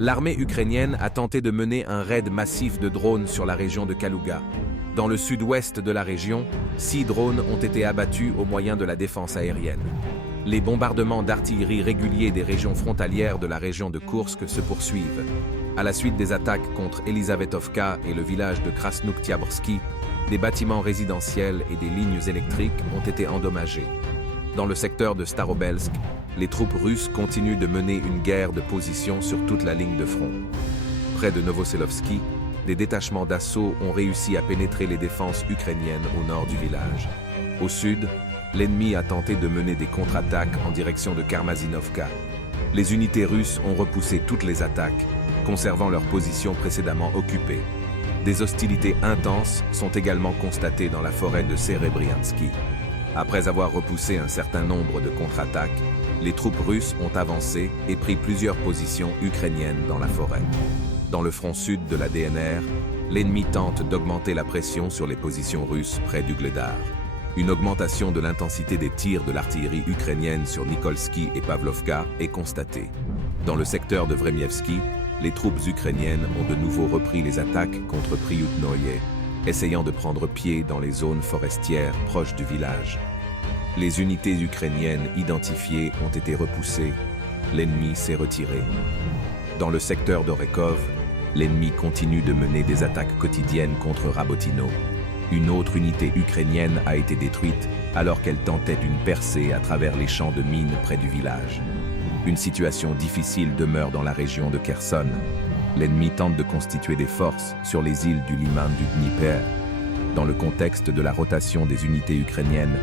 L'armée ukrainienne a tenté de mener un raid massif de drones sur la région de Kalouga. Dans le sud-ouest de la région, 6 drones ont été abattus au moyen de la défense aérienne. Les bombardements d'artillerie réguliers des régions frontalières de la région de Koursk se poursuivent. À la suite des attaques contre Elizavetovka et le village de Krasnoktyaborsky, des bâtiments résidentiels et des lignes électriques ont été endommagés. Dans le secteur de Starobelsk, les troupes russes continuent de mener une guerre de position sur toute la ligne de front. Près de Novoselovski, des détachements d'assaut ont réussi à pénétrer les défenses ukrainiennes au nord du village. Au sud, l'ennemi a tenté de mener des contre-attaques en direction de Karmazinovka. Les unités russes ont repoussé toutes les attaques, conservant leurs positions précédemment occupées. Des hostilités intenses sont également constatées dans la forêt de Serebriansky. Après avoir repoussé un certain nombre de contre-attaques, les troupes russes ont avancé et pris plusieurs positions ukrainiennes dans la forêt. Dans le front sud de la DNR, l'ennemi tente d'augmenter la pression sur les positions russes près d'Ugledar. Une augmentation de l'intensité des tirs de l'artillerie ukrainienne sur Nikolski et Pavlovka est constatée. Dans le secteur de Vremievski, les troupes ukrainiennes ont de nouveau repris les attaques contre Priutnoye, essayant de prendre pied dans les zones forestières proches du village. Les unités ukrainiennes identifiées ont été repoussées, l'ennemi s'est retiré. Dans le secteur d'Orekov, l'ennemi continue de mener des attaques quotidiennes contre Rabotino. Une autre unité ukrainienne a été détruite alors qu'elle tentait une percée à travers les champs de mines près du village. Une situation difficile demeure dans la région de Kherson. L'ennemi tente de constituer des forces sur les îles du liman du Dnieper. Dans le contexte de la rotation des unités ukrainiennes,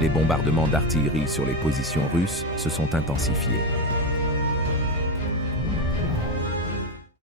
les bombardements d'artillerie sur les positions russes se sont intensifiés.